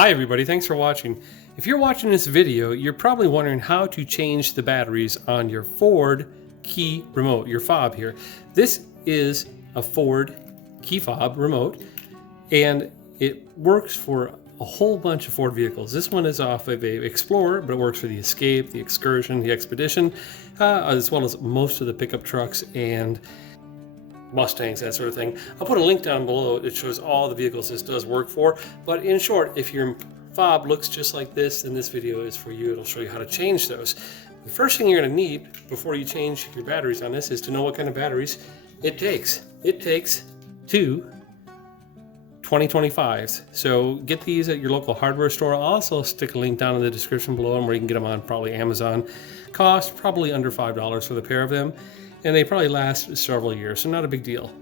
Hi everybody, thanks for watching. If you're watching this video, you're probably wondering how to change the batteries on your Ford key remote, your fob here. This is a Ford key fob remote and it works for a whole bunch of Ford vehicles. This one is off of a Explorer, but it works for the Escape, the Excursion, the Expedition, as well as most of the pickup trucks and Mustangs, that sort of thing. I'll put a link down below that shows all the vehicles this does work for. But in short, if your fob looks just like this, then this video is for you. It'll show you how to change those. The first thing you're going to need before you change your batteries on this is to know what kind of batteries it takes. It takes two 2025s. So get these at your local hardware store. I'll also stick a link down in the description below them where you can get them on probably Amazon. Cost probably under $5 for the pair of them. And they probably last several years, so not a big deal.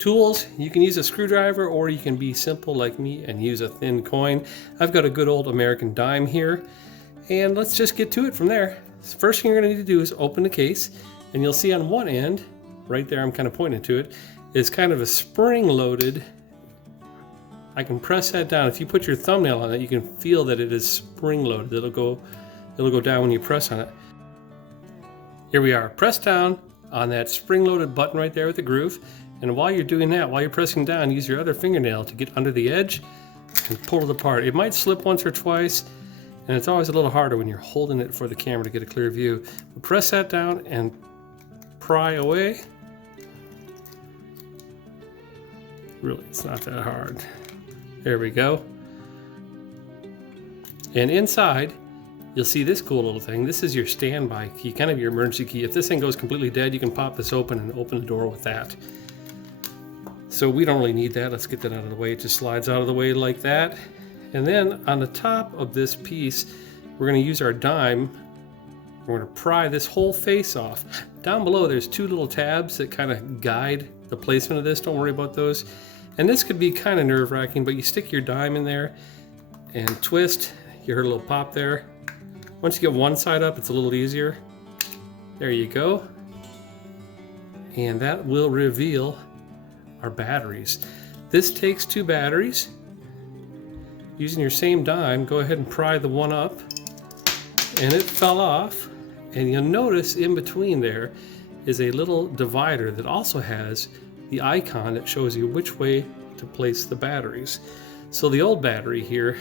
Tools, you can use a screwdriver or you can be simple like me and use a thin coin. I've got a good old American dime here, and let's just get to it from there. First thing you're going to need to do is open the case, and you'll see on one end, right there I'm kind of pointing to it, is kind of a spring-loaded. I can press that down. If you put your thumbnail on it, you can feel that it is spring-loaded. It'll go down when you press on it. Here we are, press down on that spring-loaded button right there with the groove, and while you're doing that, while you're pressing down, use your other fingernail to get under the edge and pull it apart. It might slip once or twice, and it's always a little harder when you're holding it for the camera to get a clear view. But press that down and pry away. Really, it's not that hard. There we go. And inside, you'll see this cool little thing. This is your standby key, kind of your emergency key. If this thing goes completely dead, you can pop this open and open the door with that. So we don't really need that. Let's get that out of the way. It just slides out of the way like that. And then on the top of this piece, we're going to use our dime. We're going to pry this whole face off. Down below, there's two little tabs that kind of guide the placement of this. Don't worry about those. And this could be kind of nerve-wracking, but you stick your dime in there and twist. You heard a little pop there. Once you get one side up, it's a little easier. There you go. And that will reveal our batteries. This takes two batteries. Using your same dime, go ahead and pry the one up. And it fell off. And you'll notice in between there is a little divider that also has the icon that shows you which way to place the batteries. So the old battery here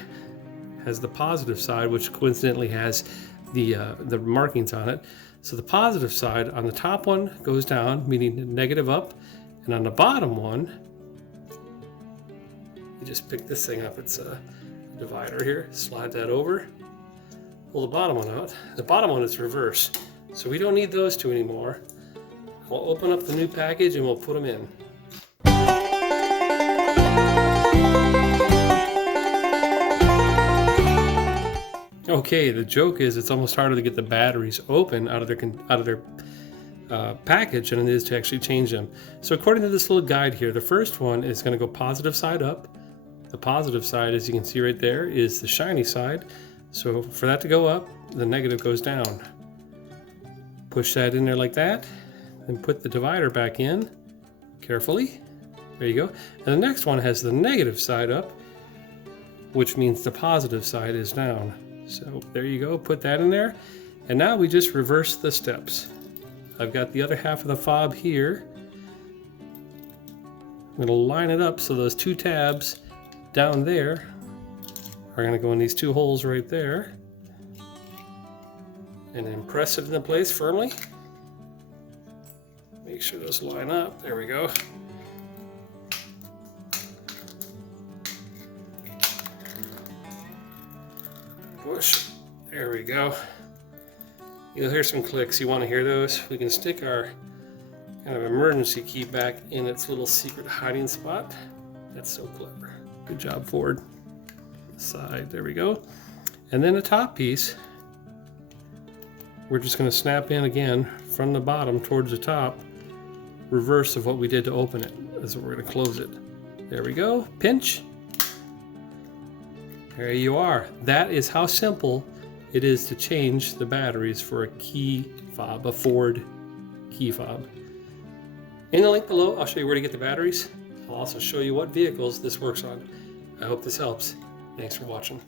has the positive side, which coincidentally has the markings on it. So the positive side on the top one goes down, meaning negative up, and on the bottom one, you just pick this thing up. It's a divider here. Slide that over, pull the bottom one out. The bottom one is reverse, so we don't need those two anymore. We'll open up the new package and we'll put them in. Okay, the joke is it's almost harder to get the batteries open out of their package than it is to actually change them. So according to this little guide here, the first one is going to go positive side up. The positive side, as you can see right there, is the shiny side. So for that to go up, the negative goes down. Push that in there like that, and put the divider back in carefully. There you go. And the next one has the negative side up, which means the positive side is down. So there you go, put that in there. And now we just reverse the steps. I've got the other half of the fob here. I'm going to line it up so those two tabs down there are going to go in these two holes right there. And then press it into place firmly. Make sure those line up. There we go. Push. There we go. You'll hear some clicks. You want to hear those? We can stick our kind of emergency key back in its little secret hiding spot. That's so clever. Good job, Ford. Side. There we go. And then the top piece, we're just going to snap in again from the bottom towards the top, reverse of what we did to open it. That's what we're going to close it. There we go. Pinch. There you are. That is how simple it is to change the batteries for a key fob, a Ford key fob. In the link below, I'll show you where to get the batteries. I'll also show you what vehicles this works on. I hope this helps. Thanks for watching.